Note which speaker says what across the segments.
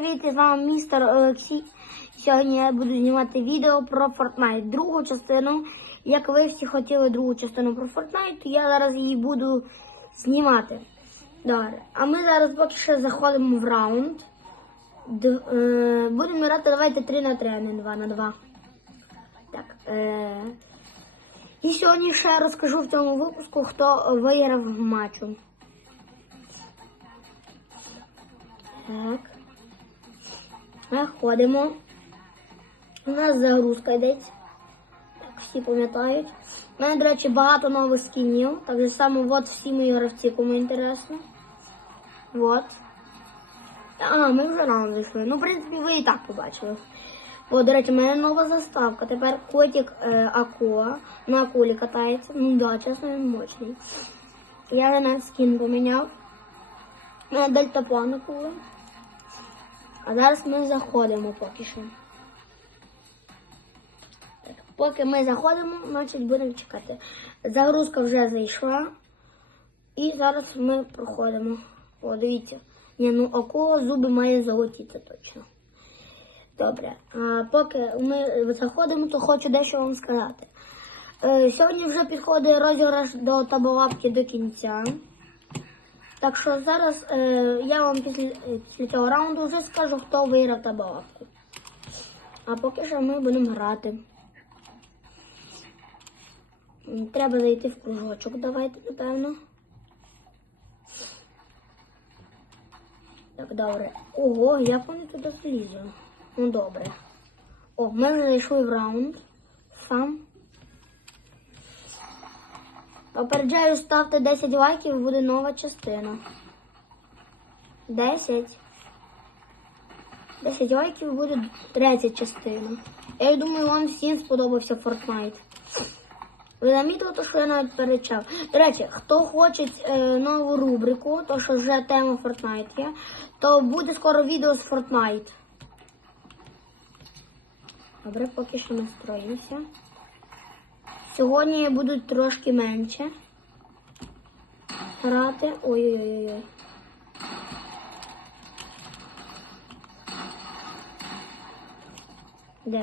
Speaker 1: Привіт, з вами містер Олексій. Сьогодні я буду знімати відео про Fortnite. Другу частину. Як ви всі хотіли другу частину про Fortnite, то я зараз її буду знімати. Добре. А ми зараз поки що заходимо в раунд. Д- е, будемо грати, давайте 3 на 3, а не 2 на 2. Так. Е, і сьогодні ще розкажу в цьому випуску, хто виграв матчу. Так. Заходимо. У нас загрузка йдеться. Так, всі пам'ятають. У мене, до речі, багато нових скінів. Так же само, от всі мої гравці, кому інтересно. От. А, ми вже раунд зайшли. Ну, в принципі, ви і так побачили. О, до речі, у мене нова заставка. Тепер котик е, Акуа на акулі катається. Ну да, чесно, він мощний. Я на скін поміняв. У мене дельтаплан акули. А зараз ми заходимо поки що. Так, поки ми заходимо, значить будемо чекати. Загрузка вже зайшла. І зараз ми проходимо. О, дивіться. Ні, ну акула зуби має золоті, це точно. Добре. А поки ми заходимо, то хочу дещо вам сказати. Е, сьогодні вже підходить розіграш до таболапки до кінця. Так що зараз е, я вам після, е, після цього раунду вже скажу, хто виграв табалавку. А поки що ми будемо грати. Треба зайти в кружочок, давайте, напевно. Так, добре. Ого, як вони туди залізли? Ну добре. О, ми вже зайшли в раунд. Сам. Попереджаю, ставте 10 лайків, буде нова частина. 10. 10 лайків буде третя частина. Я думаю, вам всім сподобався Fortnite. Ви замітили, то, що я навіть перечав. До речі, хто хоче е, нову рубрику, то що вже тема Fortnite є, то буде скоро відео з Fortnite. Добре, поки що настроїмося. Сьогодні будуть трошки менше грати. Ой-ой-ой. Де?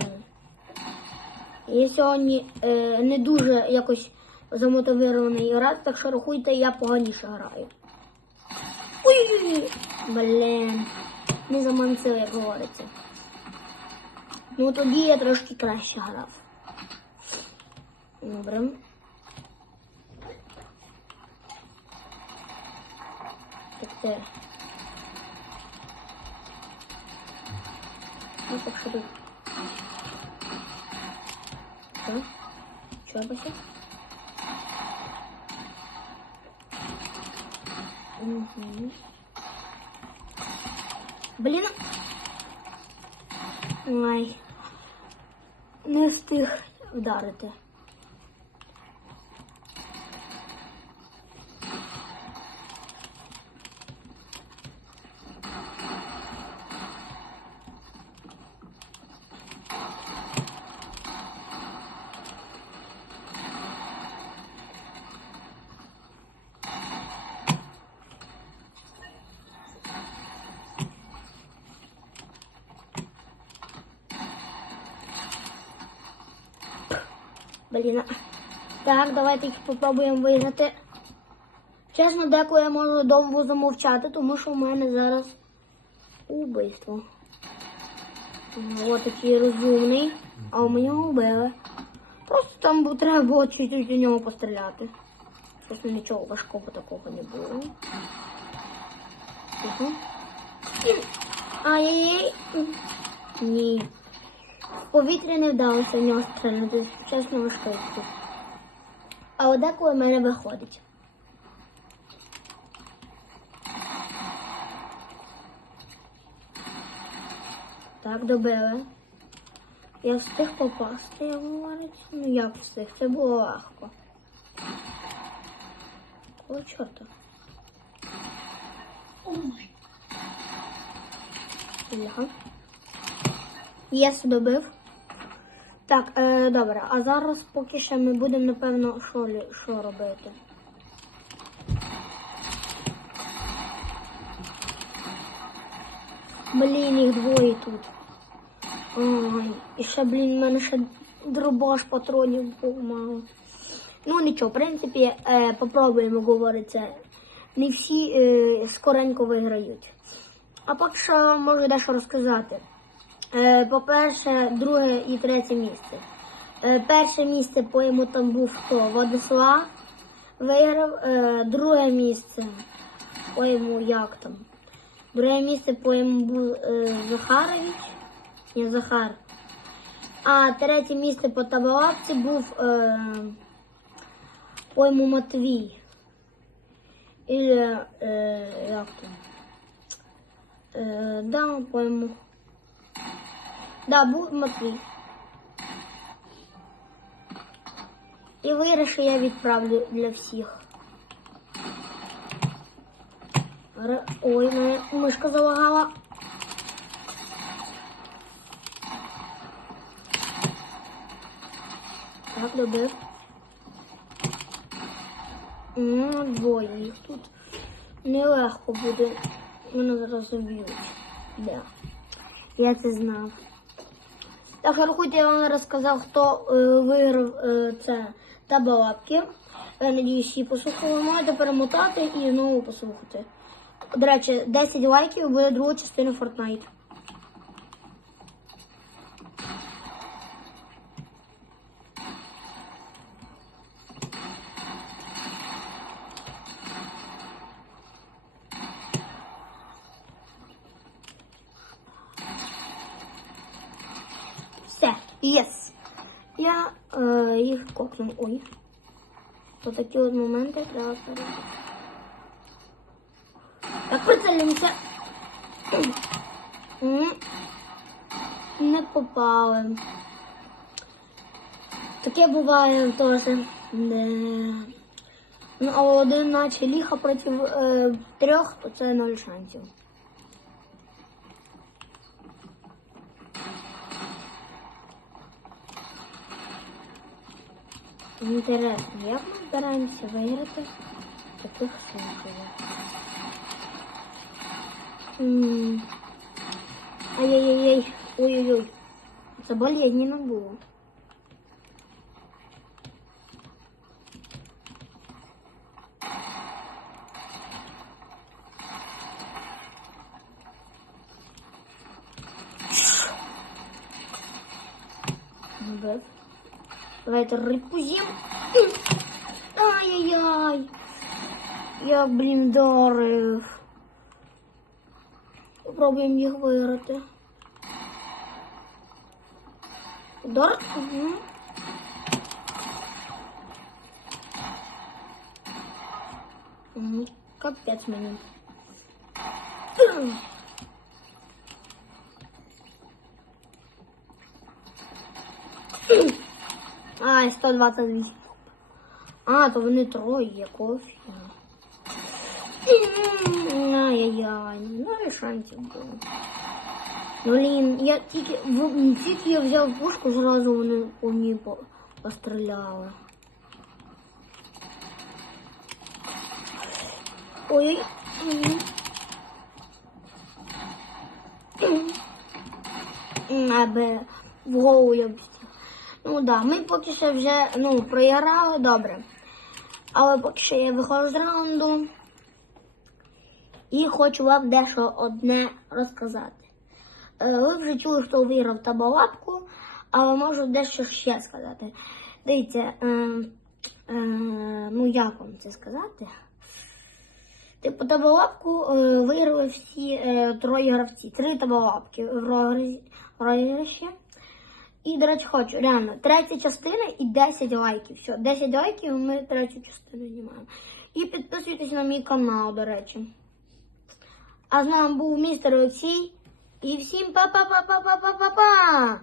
Speaker 1: Я сьогодні е, не дуже якось замотивований грати, так що рахуйте, я поганіше граю. Ой, блін, не заманцив, як говориться. Ну тоді я трошки краще грав. Добре. Так це. Ну, так. Що? Що бачиш? Угу. Блін. Ай. Не встиг вдарити. Блін. Так, давайте їх попробуємо виграти. Чесно, деколи я можу довго замовчати, тому що в мене зараз убивство. Ось такий розумний, а у мене вбили. Просто там треба було чуть-чуть у нього постріляти. Просто нічого важкого такого не було. Ай-яй-яй. Ні. Повітря не вдалося в нього стрельнути, чесно важкості. А от деколи в мене виходить. Так, добили. Я встиг попасти, як говорить. Ну як встиг, це було легко. О, чорта. Ага. Єс, добив. Так, е, добре, а зараз поки що ми будемо, напевно, що, що робити. Блін, їх двоє тут. Ой, і ще, блін, в мене ще дробаш патронів мало. Ну нічого, в принципі, е, попробуємо говорити. Не всі е, скоренько виграють. А поки що можу дещо розказати. Е, по-перше, друге і третє місце. Е, перше місце по йому там був хто? Владислав виграв. Е, друге місце по йому як там? Друге місце по йому був Захарович. Ні, Захар. А третє місце по табалапці був по йому Матвій. Е, як там? Да, по-моєму. Да, був Матвій. І виграші я відправлю для всіх. Ой, моя мишка залагала. Так, добив. Двоє їх тут. Нелегко буде. Мене зараз уб'ють. Да. Я це знав. Так, рахуйте, я вам розказав, хто е, виграв е, це табалапки. Я надіюсь, всі послухали. Можете перемотати і знову послухати. До речі, 10 лайків буде друга частина Fortnite. Єс. Я е, їх кокну. Ой. Ось такі от моменти треба. Так прицелимося. Не попали. Таке буває теж. Ну, а один наче ліха проти е, трьох, то це ноль шансів. Інтересно, як ми збираємося виграти таких сумків? М. Ай-яй-яй. Ой-ой-ой. Це болезненно було. Добре. Давайте рибку з'їм. Ай-яй-яй. Я, блін, вдарив. Попробуємо їх виграти. Удар? Угу. Угу. Капець мені. Ай, 128. А, то вони троє, якого фіга. Ай-яй-яй, ну шансів було. Блін, я тільки, тільки я взяв пушку, зразу вони по мені по- постріляли. Ой. Аби в голову я б. Ну да, ми поки що вже ну, проіграли добре. Але поки що я виходжу з раунду. І хочу вам дещо одне розказати. Е, Ви вже чули, хто виграв табалапку, але можу дещо ще сказати. Дивіться, е, е, ну як вам це сказати? Типу табалапку е, виграли всі е, троє гравці. Три табалапки в розіграші-. І, до речі, хочу, реально, третя частина і 10 лайків. Все, 10 лайків і ми третю частину знімаємо. І підписуйтесь на мій канал, до речі. А з нами був містер Олексій. І всім па-па-па-па-па-па-па-па!